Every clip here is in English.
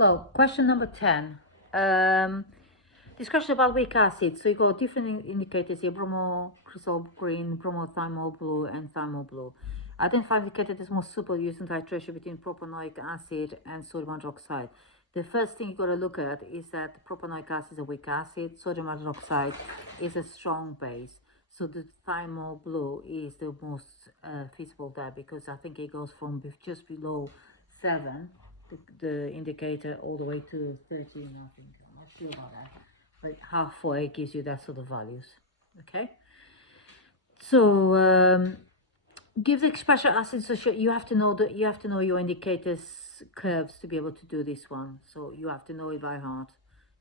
Well, question number 10. Discussion about weak acids. So you got different indicators here: bromocresol green, bromothiamol blue, and thiamol blue. Identify indicator that's most suitable using titration between propanoic acid and sodium hydroxide. The first thing you got to look at is that propanoic acid is a weak acid, sodium hydroxide is a strong base. So the thiamol blue is the most feasible there, because I think it goes from just below 7, the indicator, all the way to 13, I think. I'm not sure about that, but halfway gives you that sort of values. Okay, so give the expression acid association. You have to know your indicators curves to be able to do this one. So you have to know it by heart.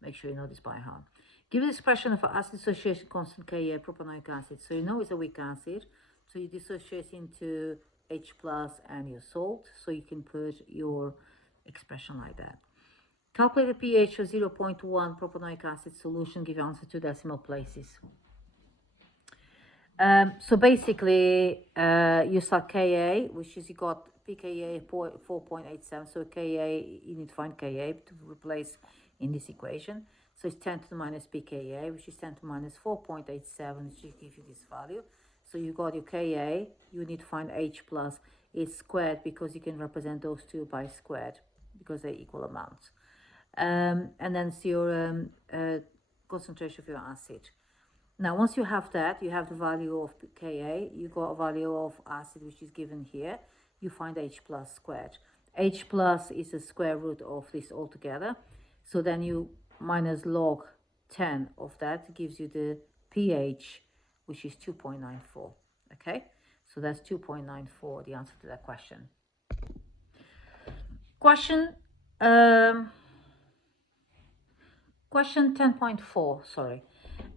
Make sure you know this by heart. Give the expression of acid association constant Ka propanoic acid. So you know it's a weak acid, so you dissociate into H plus and your salt, so you can put your expression like that. Calculate the pH of 0.1 propanoic acid solution, give your answer to decimal places. So basically, you start Ka, which is you got pKa 4.87. So Ka, you need to find Ka to replace in this equation. So it's 10 to the minus pKa, which is 10 to the minus 4.87, which will give you this value. So you got your Ka, you need to find H plus. It's squared because you can represent those two by squared because they're equal amounts. And then it's your concentration of your acid. Now, once you have that, you have the value of Ka, you got a value of acid, which is given here. You find H plus squared. H plus is the square root of this altogether. So then you minus log 10 of that gives you the pH, which is 2.94. Okay, so that's 2.94, the answer to that question. Question 10.4, sorry.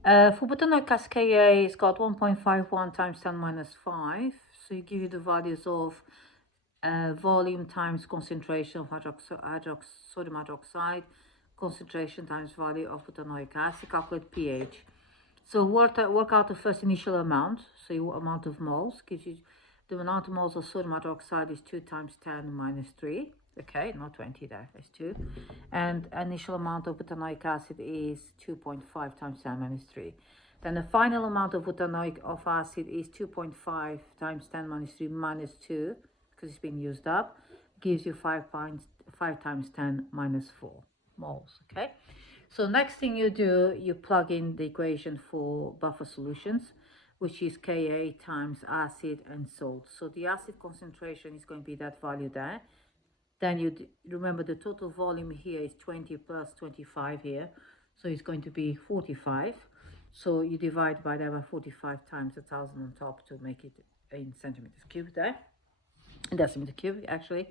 For butanoic acid Ka, it's got 1.51 times 10 minus 5. So you give you the values of volume times concentration of sodium hydroxide, concentration times value of butanoic acid, calculate pH. So work out the first initial amount. So your amount of moles gives you the amount of moles of sodium hydroxide is 2 times 10 minus 3. Okay, not 20 there, it's 2. And initial amount of butanoic acid is 2.5 times 10 minus 3. Then the final amount of butanoic acid is 2.5 times 10 minus 3 minus 2, because it's been used up, gives you 5 times 10 minus 4 moles, okay? So next thing you do, you plug in the equation for buffer solutions, which is Ka times acid and salt. So the acid concentration is going to be that value there. Then you remember the total volume here is 20 plus 25 here. So it's going to be 45. So you divide by that by 45 times 1,000 on top to make it in centimeters cubed there. In decimeter cube, actually.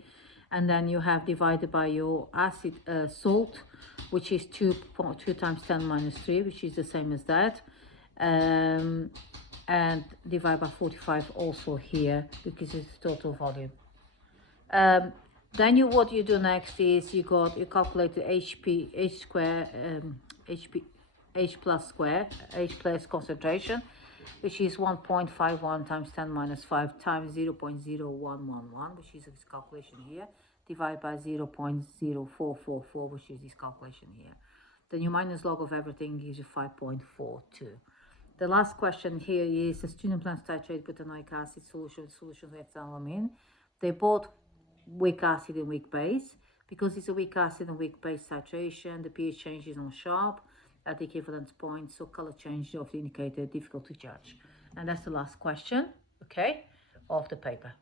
And then you have divided by your acid salt, which is 2 times 10 minus 3, which is the same as that. And divide by 45 also here, because it's total volume. Then what you do next is you calculate the H plus concentration, which is 1.51 times 10 minus 5 times 0.0111, which is this calculation here, divided by 0.0444, which is this calculation here. Then you minus log of everything gives you 5.42. The last question here is: the student plans titrate butanoic acid solutions with ethylamine. They both weak acid and weak base. Because it's a weak acid and weak base titration, the pH change is not sharp at the equivalence point, so color change of the indicator difficult to judge. And that's the last question, okay, of the paper.